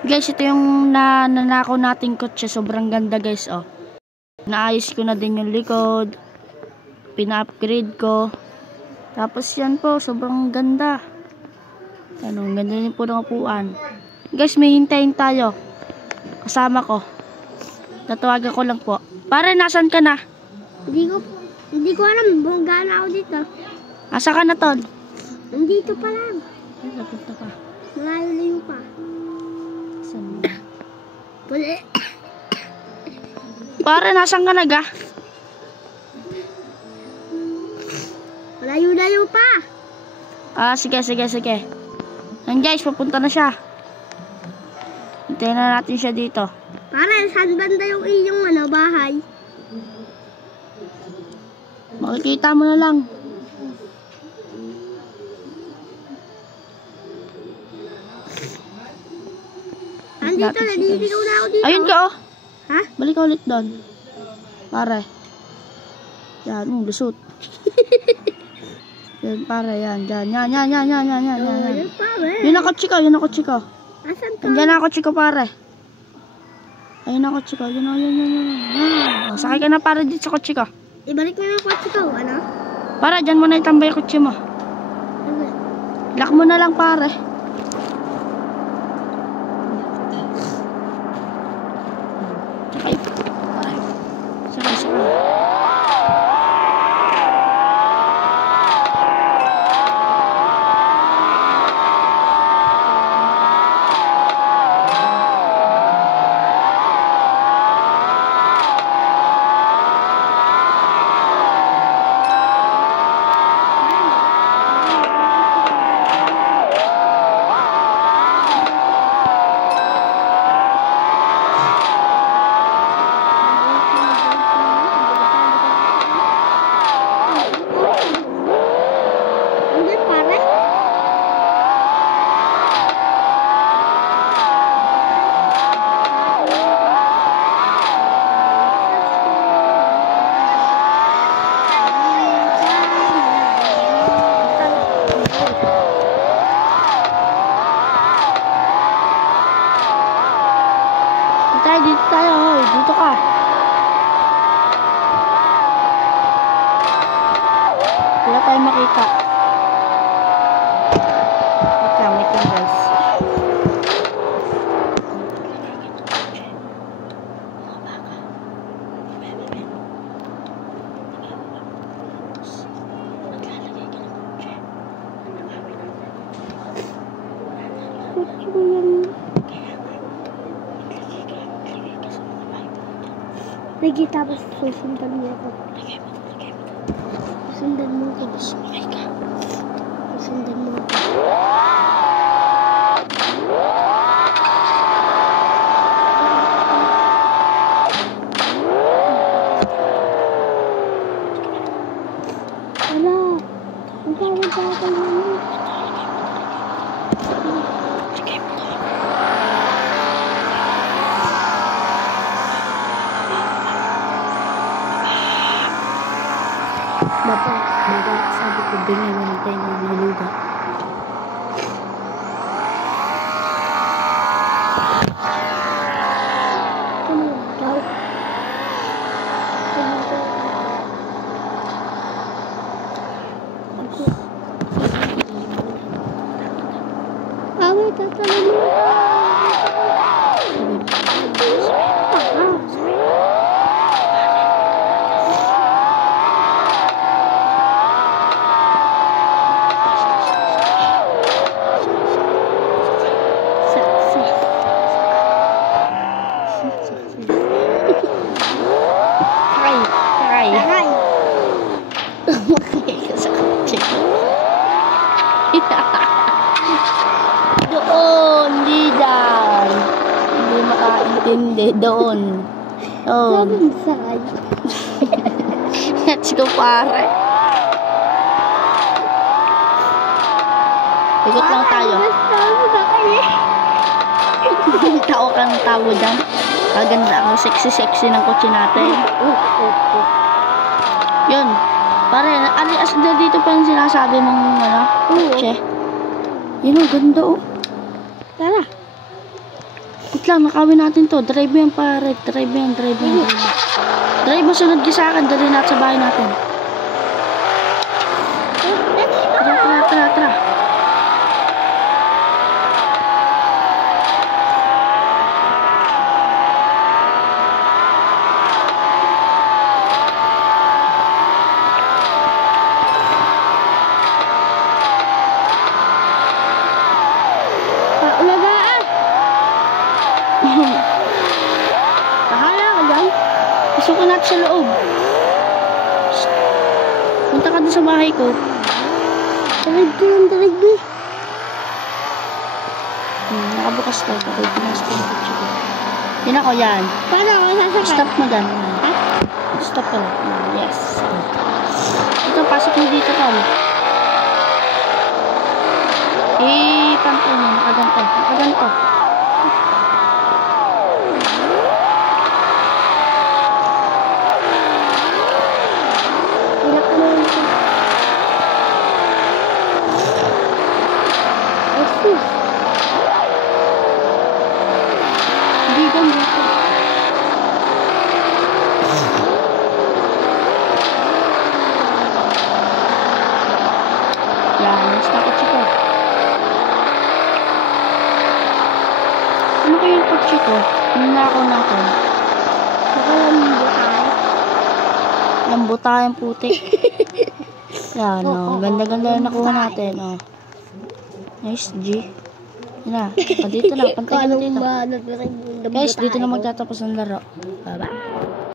Guys, ito yung nanakaw nating kotse. Sobrang ganda guys, oh. Naayos ko na din yung likod. Pina-upgrade ko. Tapos yan po, sobrang ganda. Ano, ganda din po ng upuan. Guys, may hintayin tayo. Kasama ko. Tatawagan ko lang po. Pare, nasan ka na? Hindi ko alam kung gaano ako dito. Asa ka na, Ton? Nandito pa lang. Ay, napunta pa. Malayo pa. Saan? Pare, nasan ka na ga? Malayo pa. Sige. Yan guys, papunta na siya. Hintayin na natin siya dito. Pare, saan banda yung iyong bahay? Makikita mo na lang. Nandito, naliligaw na ako dito. Ayun ka, oh. Ha? Balik ka ulit doon. Pare. Yan, lusot. Yan, pare, yan. Yan. Ayun, pare. Yun ang kotse ko. Asan ka? Nandiyan ang kotse ko, pare. Ayun ang kotse ko. Yan. Oh, sakay ka na, pare, dito sa kotse ko. Ibalik mo yung kotse ko, ano? Para, dyan mo na itambay yung kotse mo. Lock mo na lang, pare. Sakay. Dito tayo, hoy. Dito ka. Wala tayong makita. Wait lang guys. Lagi tapos susundan mo ako. Susundan mo ako. Susundan mo ako. Wala. Ang tawag sa akin naman. Bapak, sabi ko bingi mo tayo ng maluga. Away, tatalon mo. Doon, di dyan. Hindi makaintindi. Doon. Let's go, pare. Ikot lang tayo. Tao kang tao dyan. Kaganda ang sexy ng kotse natin. Yun. Pare, alias na dito pa yung sinasabi mong kotse. Yun, ang ganda, oh. Tara. Wait lang, nakawin natin to. Drive mo yan pare. Drive mo yan. Drive mo, sunod ka sa akin. Dali natin sa bahay natin. Tara. Ulagaan! Bahala ka dyan. Pasukin natin sa loob. Punta ka dun sa bahay ko. Tarig mo. Nakabukas to. Kapag pinas ko yung kotse ko. Yun ako yan. Paano ako sasakay? Stop mo dyan. Ha? Stop ka lang. Yes. Ito, pasok mo dito ka. Panto mo. Nakaganto. Ilak mo yun siya. Excuse. Dito. Yan. Mas na kotse ko. Ano kayo yung kotse ko? Ninakaw natin. Nakalambo tayo. Lambo tayong putik. Yan, ganda-ganda na nakuha natin, Nice, G. Yan na, dito na, pantay natin ito. Guys, dito na magtatapos ang laro. Bye-bye.